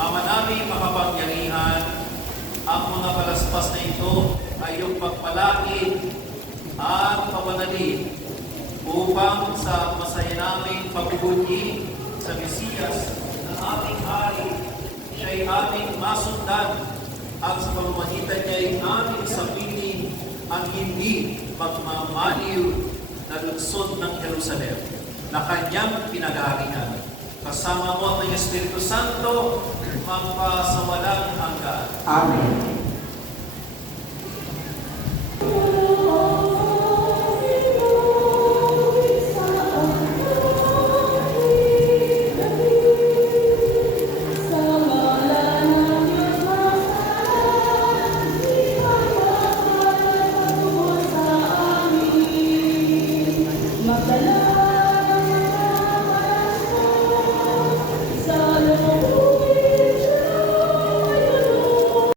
Ama naming makapangyarihan, ang mga palaspas na ito ay iyong pagpalain at pabanalin upang sa masaya naming pagbubuti sa Mesiyas na aming hari, siya'y aming masundan at sa pamamagitan niya'y aming sabihin ang hindi magmamaliw na lunsod ng Jerusalem na kanyang pinag-aarihan. Kasama mo ang Espiritu Santo, magpasawalang hanggan. Amen.